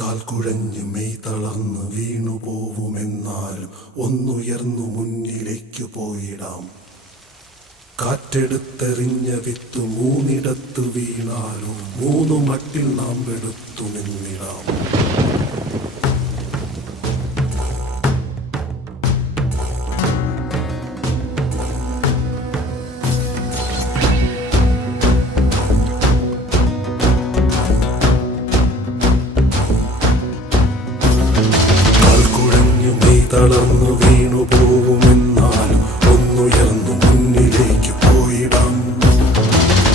കാൽ കുഴഞ്ഞ് മെയ് തളർന്ന് വീണുപോവുമെന്നാലും ഒന്നുയർന്നു മുന്നിലേക്ക് പോയിടാം. കാറ്റെടുത്തെറിഞ്ഞ വിത്ത് മൂന്നിടത്ത് വീണാലും മൂന്നു മട്ടിൽ നാം എടുത്തു നിന്നിടാം. തളർന്നു വീണു പോവുമെന്നാലും ഒന്നുയർന്നു മുന്നിലേക്ക് പോയിടാം.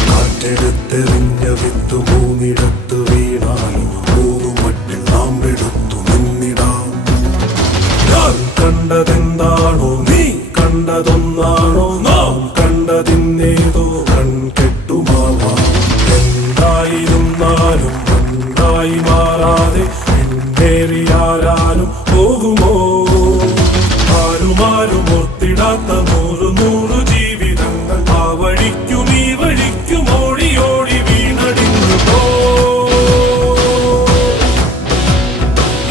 കാറ്റെടുത്തെറിഞ്ഞ വിത്ത് മൂന്നിടത്ത് വീണാലും മൂന്നു മട്ടിൽ നാം എടുത്തു നിന്നിടാം. ഞാൻ കണ്ടതെന്താണോ നീ കണ്ടതൊന്നാണോ നാം കണ്ടതിന്നേതോ കൺകെട്ടുമാവാം. എന്തായിരുന്നാലും ഉണ്ടായി മാറാതെ എന്നേറിയാലും പോകുമോ? ആരുമാരും ഓർത്തിടാത്ത നൂറു നൂറു ജീവിതങ്ങൾ ആ വഴിക്കും ഈ വഴിക്കും ഓടി ഓടി വീണടിഞ്ഞു പോ.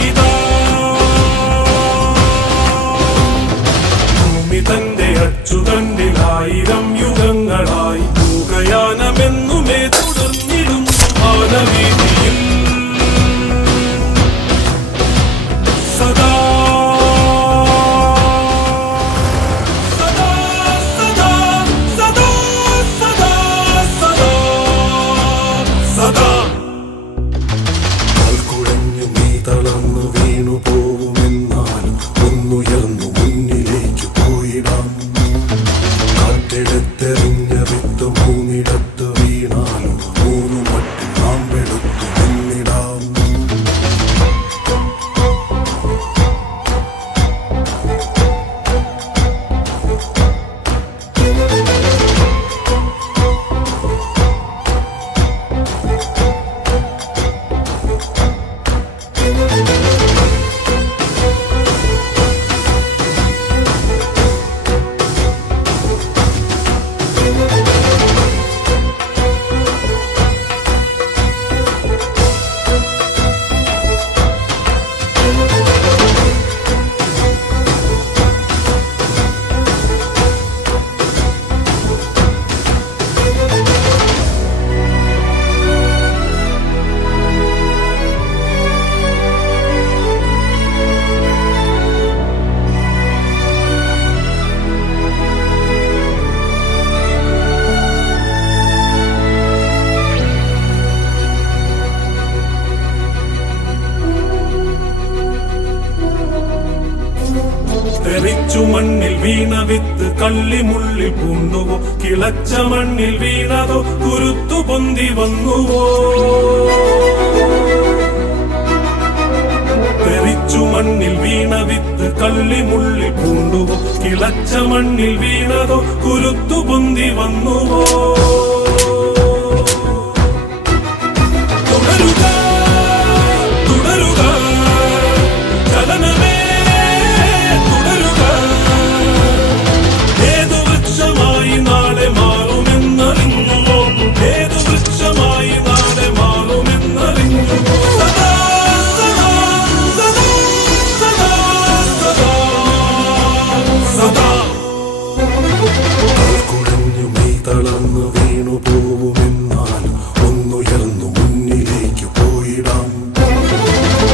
ഇതാ ഭൂമി തന്റെ അച്ചുതണ്ടിൽ 1000 യുഗങ്ങളായി മൂകയാനമെന്നുമേ തുടർന്നിടുന്നു മാനവീതിയിൽ. സദാ തളർന്നു വീണു പോവുമെന്നാലും ഒന്നുയർന്നു മുന്നിലേക്ക് പോയിടാം. കാറ്റെടുത്തെറിഞ്ഞ വിത്ത് മൂന്നിടത്ത് വീണാലും മൂന്നു മട്ടിൽ നാം എടുത്തു നിന്നിടാം. തെറിച്ചു മണ്ണിൽ വീണ വിത്ത് കള്ളിമുള്ളിൽ പൂണ്ടുവോ? കിളച്ച മണ്ണിൽ വീണതോ കുരുത്തു പൊന്തി വന്നുവോ? തെറിച്ചു മണ്ണിൽ വീണ വിത്ത് കള്ളിമുള്ളിൽ പൂണ്ടുവോ? കിളച്ച മണ്ണിൽ വീണതോ കുരുത്തു പൊന്തി വന്നുവോ? തളർന്നു വീണു പോവുമെന്നാലും ഒന്നുയർന്നു മുന്നിലേക്ക് പോയിടാം.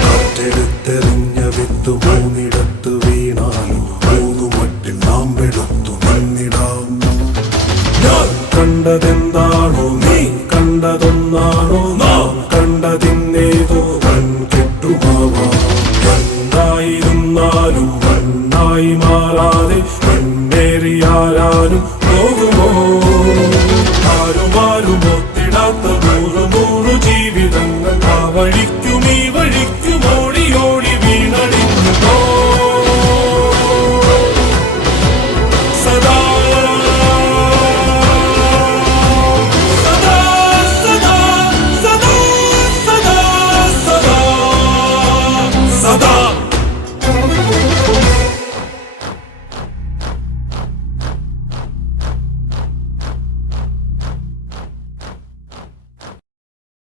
കാറ്റെടുത്തെറിഞ്ഞ വിത്ത് മൂന്നിടത്ത് വീണാലും മൂന്നു മട്ടിൽ നാം എടുത്തു നിന്നിടാം. ഞാൻ കണ്ടതെന്താണോ നീ കണ്ടതൊന്നാണോ നാം കണ്ടതിന്നേതോ കൺകെട്ടുമാവാം. എന്തായിരുന്നാലും മണ്ണായി മാറാതെ എന്നേറിയാലും പോകുമോ? ആരുമാരും ഒത്തിടാത്ത ദൂരം